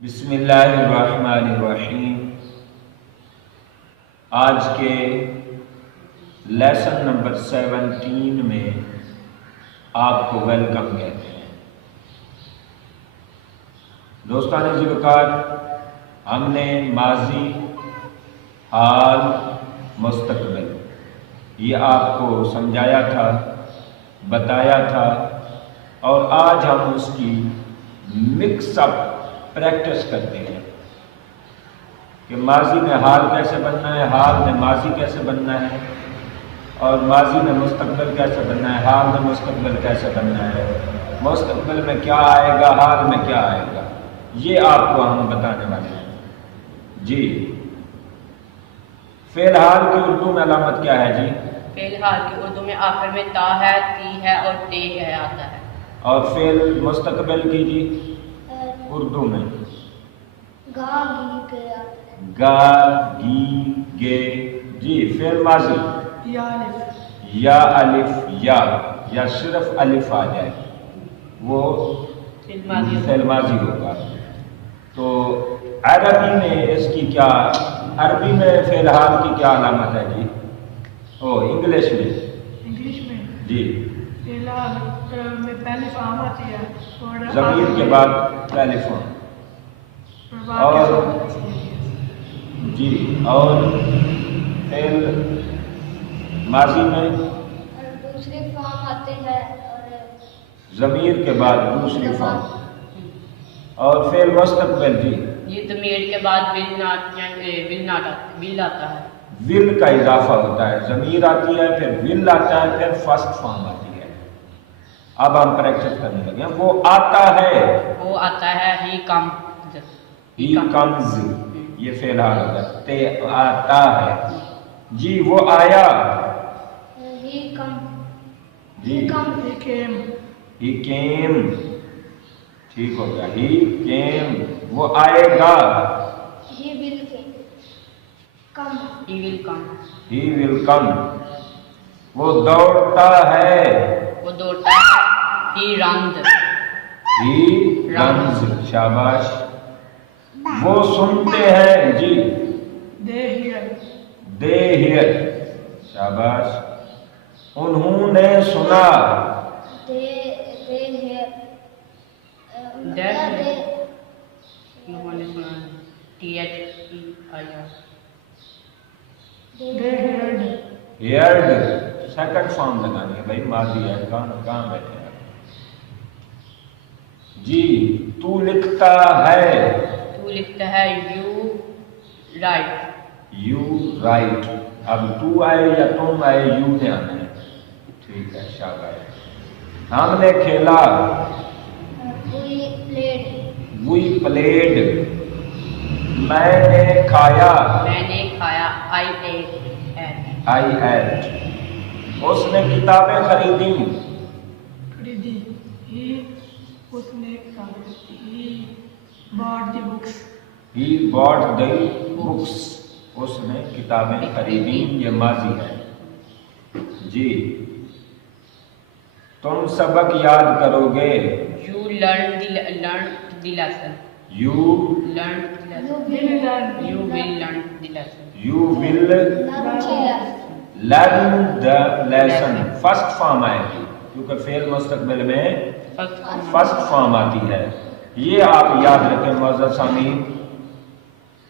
بسم اللہ الرحمن الرحیم۔ آج کے لیسن نمبر 17 میں آپ کو ویلکم کہتے ہیں۔ دوستان عزیز وقار، ہم نے ماضی، حال، مستقبل یہ آپ کو سمجھایا تھا، بتایا تھا، اور آج ہم اس کی مکس اپ پریکٹس کرتے ہیں کہ ماضی میں حال کیسے بننا ہے، حال میں ماضی کیسے بننا ہے، اور ماضی میں مستقبل کیسے بننا ہے، حال میں مستقبل کیسے بننا ہے، مستقبل میں کیا آئے گا، حال میں کیا آئے گا، یہ آپ کو ہم بتانے والے ہیں۔ جی، فعل حال کی اردو میں علامت کیا ہے؟ جی، فعل حال کی اردو میں آخر میں تا ہے، تی ہے اور تے ہے آتا ہے۔ اور فعل مستقبل کی جی اردو میں گا گی کے آتا ہے۔ گا گی گے۔ جی، فعل ماضی یا الف یا صرف الف آ جائے وہ فعل ماضی ہوگا۔ تو عربی میں اس کی کیا، عربی میں فعل حال کی کیا علامت ہے جی؟ انگلش میں جی فعل حال میں پہلی فارم آتی ہے اور ضمیر کے بعد پہلی فارم، اور جی، اور فعل ماضی میں دوسری فارم آتے ہیں اور ضمیر کے بعد دوسری فارم، اور فعل مستقبل جی یہ ضمیر کے بعد ول آتا ہے۔ ول کا اضافہ ہوتا ہے، ضمیر آتی ہے، پھر ول آتا ہے، پھر فرسٹ فارم آتی ہے۔ اب ہم پریکٹس کرنے لگے ہیں۔ وہ آتا ہے، وہ آتا ہے، ہی کم، ہی کمز، یہ فعل حال ہوتا ہے۔ تے آتا ہے جی، وہ آیا ہی کم، جی، ہی کیم، ٹھیک ہو گیا، ہی کیم۔ وہ آئے گا، ہی ول کم، ہی ول کم۔ ہی ول کم۔ وہ دوڑتا ہے، وہ دوڑتا ہے، ہی رنز، ہی رنز، شاباش۔ وہ سنتے ہیں جی، دے ہیئر، شاباش۔ انہوں نے سنا، دے ہیئر، انہوں نے سنا، T H E I R, heard, second form لگانی ہے بھائی، ماضی ہے، کہاں بیٹھے ہیں جی۔ تو لکھتا ہے، تو لکھتا ہے، یو رائٹ، یو رائٹ۔ اب تو آئے یا تم آئے، یو نے آنا ہے، ٹھیک ہے، شاباش۔ ہم نے کھیلا، وی پلیڈ۔ میں نے کھایا، میں نے کھایا، آئی ایٹ، آئی ایٹ۔ اس نے کتابیں خریدی، ہی باٹ دی بکس، اس نے کتابیں خریدی، یہ ماضی ہے جی۔ تم سبق یاد کرو گے، you learn the lesson, you learn the lesson, you will learn the lesson, you will learn the lesson. First form آئے گی کیونکہ فعل مستقبل میں فرسٹ فارم آتی ہے۔ یہ آپ یاد رکھیں معزز سامعین،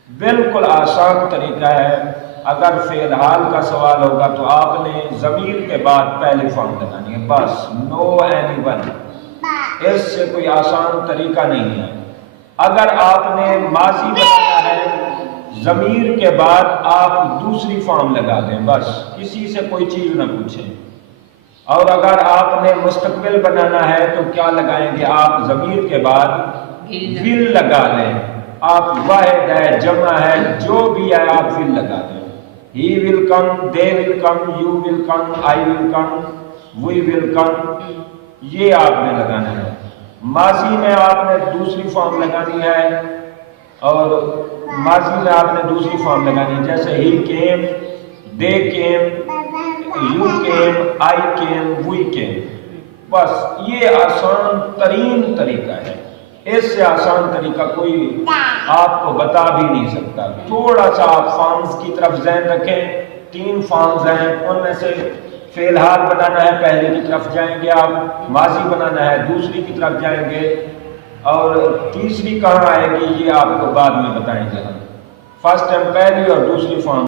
بالکل آسان طریقہ ہے۔ اگر فعل حال کا سوال ہوگا تو آپ نے ضمیر کے بعد پہلی فارم لگانی ہے، بس، نو اینی ون، اس سے کوئی آسان طریقہ نہیں ہے۔ اگر آپ نے ماضی بنانا ہے، ضمیر کے بعد آپ دوسری فارم لگا دیں، بس، کسی سے کوئی چیز نہ پوچھیں۔ اور اگر آپ نے مستقبل بنانا ہے تو کیا لگائیں گے؟ آپ ضمیر کے بعد ول لگا لیں۔ آپ واحد ہے، جمع ہے، جو بھی ہے آپ ول لگا دیں۔ ہی ول کم، دے ول کم، یو ول کم، آئی ول کم، وی ول کم، یہ آپ نے لگانا ہے۔ ماضی میں آپ نے دوسری فارم لگانی ہے، اور ماضی میں آپ نے دوسری فارم لگانی ہے، جیسے ہی came, they came, you came, I came, we came, بس، یہ آسان ترین طریقہ ہے۔ اس سے آسان طریقہ کوئی آپ کو بتا بھی نہیں سکتا. تھوڑا سا آپ فارمز کی طرف ذہن رکھیں. 3 فارمز ہیں، ان میں سے فعل حال بنانا ہے، پہلے کی طرف جائیں گے آپ. ماضی بنانا ہے، دوسری کی طرف جائیں گے. اور تیسری کہاں آئے گی یہ آپ کو بعد میں بتائیں گے ہم. فرسٹ ٹائم پہلی اور دوسری فارم